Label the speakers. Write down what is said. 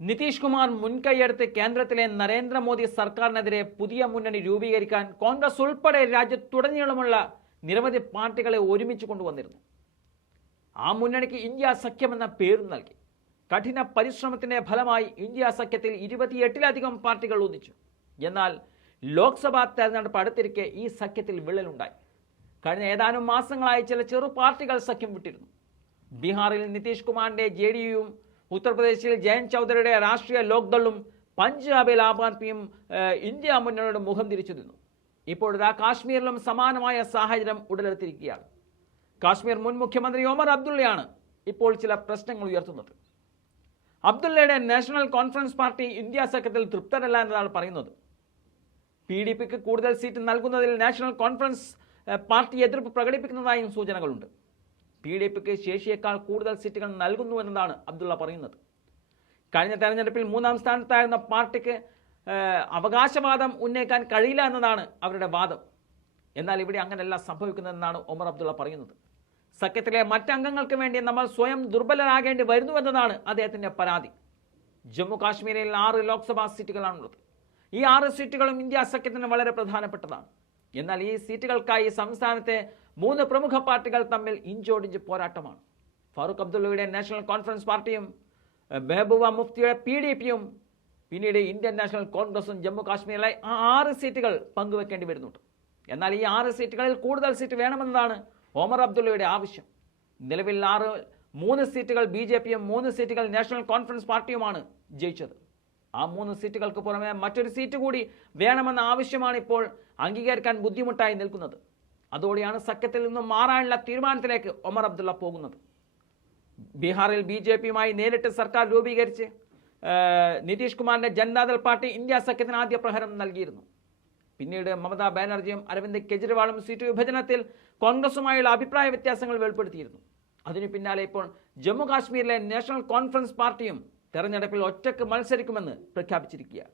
Speaker 1: നിതീഷ് കുമാർ മുൻകൈയെടുത്ത് കേന്ദ്രത്തിലെ നരേന്ദ്രമോദി സർക്കാരിനെതിരെ പുതിയ മുന്നണി രൂപീകരിക്കാൻ കോൺഗ്രസ് ഉൾപ്പെടെ രാജ്യത്തുടനീളമുള്ള നിരവധി പാർട്ടികളെ ഒരുമിച്ച് കൊണ്ടുവന്നിരുന്നു. ആ മുന്നണിക്ക് ഇന്ത്യ സഖ്യമെന്ന പേരും നൽകി. കഠിന പരിശ്രമത്തിന്റെ ഫലമായി ഇന്ത്യ സഖ്യത്തിൽ ഇരുപത്തിയെട്ടിലധികം പാർട്ടികൾ ഒന്നിച്ചു. എന്നാൽ ലോക്സഭാ തെരഞ്ഞെടുപ്പ് അടുത്തിരിക്കെ ഈ സഖ്യത്തിൽ വിള്ളലുണ്ടായി. കഴിഞ്ഞ ഏതാനും മാസങ്ങളായി ചില ചെറു പാർട്ടികൾ സഖ്യം വിട്ടിരുന്നു. ബീഹാറിൽ നിതീഷ് കുമാറിന്റെ ജെ ഡി യുവും ഉത്തർപ്രദേശിൽ ജയൻ ചൗധരിയുടെ രാഷ്ട്രീയ ലോക്ദളും പഞ്ചാബിൽ ആം ആദ്മിയും ഇന്ത്യ മുന്നണിയുടെ മുഖം തിരിച്ചു നിന്നു. ഇപ്പോഴിതാ കാശ്മീരിലും സമാനമായ സാഹചര്യം ഉടലെടുത്തിരിക്കുകയാണ്. കാശ്മീർ മുൻ മുഖ്യമന്ത്രി ഒമർ അബ്ദുള്ളയാണ് ഇപ്പോൾ ചില പ്രശ്നങ്ങൾ ഉയർത്തുന്നത്. അബ്ദുള്ളയുടെ നാഷണൽ കോൺഫറൻസ് പാർട്ടി ഇന്ത്യ സഖ്യത്തിൽ തൃപ്തരല്ല എന്നതാണ് പറയുന്നത്. പി ഡി പിക്ക് കൂടുതൽ സീറ്റ് നൽകുന്നതിൽ നാഷണൽ കോൺഫറൻസ് പാർട്ടി എതിർപ്പ് പ്രകടിപ്പിക്കുന്നതായും സൂചനകളുണ്ട്. പി ഡി പിക്ക് ശേഷിയേക്കാൾ കൂടുതൽ സീറ്റുകൾ നൽകുന്നു എന്നതാണ് അബ്ദുള്ള പറയുന്നത്. കഴിഞ്ഞ തെരഞ്ഞെടുപ്പിൽ മൂന്നാം സ്ഥാനത്തായിരുന്ന പാർട്ടിക്ക് അവകാശവാദം ഉന്നയിക്കാൻ കഴിയില്ല എന്നതാണ് അവരുടെ വാദം. എന്നാൽ ഇവിടെ അങ്ങനെയല്ല സംഭവിക്കുന്നതെന്നാണ് ഒമർ അബ്ദുള്ള പറയുന്നത്. സഖ്യത്തിലെ മറ്റംഗങ്ങൾക്ക് വേണ്ടി നമ്മൾ സ്വയം ദുർബലരാകേണ്ടി വരുന്നുവെന്നതാണ് അദ്ദേഹത്തിന്റെ പരാതി. ജമ്മു കാശ്മീരിൽ ആറ് ലോക്സഭാ സീറ്റുകളാണുള്ളത്. ഈ ആറ് സീറ്റുകളും ഇന്ത്യ സഖ്യത്തിന് വളരെ പ്രധാനപ്പെട്ടതാണ്. എന്നാൽ ഈ സീറ്റുകൾക്കായി സംസ്ഥാനത്തെ മൂന്ന് പ്രമുഖ പാർട്ടികൾ തമ്മിൽ ഇഞ്ചോടിഞ്ച് പോരാട്ടമാണ്. ഫാറൂഖ് അബ്ദുള്ളയുടെ നാഷണൽ കോൺഫറൻസ് പാർട്ടിയും മെഹബൂബ മുഫ്തിയുടെ പി ഡി പിയും പിന്നീട് ഇന്ത്യൻ നാഷണൽ കോൺഗ്രസും ജമ്മു കാശ്മീരിലെ ആറ് സീറ്റുകൾ പങ്കുവെക്കേണ്ടി വരുന്നുണ്ട്. എന്നാൽ ഈ ആറ് സീറ്റുകളിൽ കൂടുതൽ സീറ്റ് വേണമെന്നതാണ് ഒമർ അബ്ദുള്ളയുടെ ആവശ്യം. നിലവിൽ ആറ് മൂന്ന് സീറ്റുകൾ ബി ജെ പിയും മൂന്ന് സീറ്റുകൾ നാഷണൽ കോൺഫറൻസ് പാർട്ടിയുമാണ് ജയിച്ചത്. ആ മൂന്ന് സീറ്റുകൾക്ക് പുറമെ മറ്റൊരു സീറ്റ് കൂടി വേണമെന്ന ആവശ്യമാണ് ഇപ്പോൾ അംഗീകരിക്കാൻ ബുദ്ധിമുട്ടായി നിൽക്കുന്നത്. അതോടെയാണ് സഖ്യത്തിൽ നിന്നും മാറാനുള്ള തീരുമാനത്തിലേക്ക് ഒമർ അബ്ദുള്ള പോകുന്നത്. ബീഹാറിൽ ബി ജെ പിയുമായി നേരിട്ട് സർക്കാർ രൂപീകരിച്ച് നിതീഷ് കുമാറിന്റെ ജനതാദൾ പാർട്ടി ഇന്ത്യ സഖ്യത്തിന് ആദ്യ പ്രഹരം നൽകിയിരുന്നു. പിന്നീട് മമതാ ബാനർജിയും അരവിന്ദ് കെജ്രിവാളും സീറ്റ് വിഭജനത്തിൽ കോൺഗ്രസുമായുള്ള അഭിപ്രായ വ്യത്യാസങ്ങൾ വെളിപ്പെടുത്തിയിരുന്നു. അതിനു പിന്നാലെ ഇപ്പോൾ ജമ്മു കാശ്മീരിലെ നാഷണൽ കോൺഫറൻസ് പാർട്ടിയും തെരഞ്ഞെടുപ്പിൽ ഒറ്റയ്ക്ക് മത്സരിക്കുമെന്ന് പ്രഖ്യാപിച്ചിരിക്കുകയാണ്.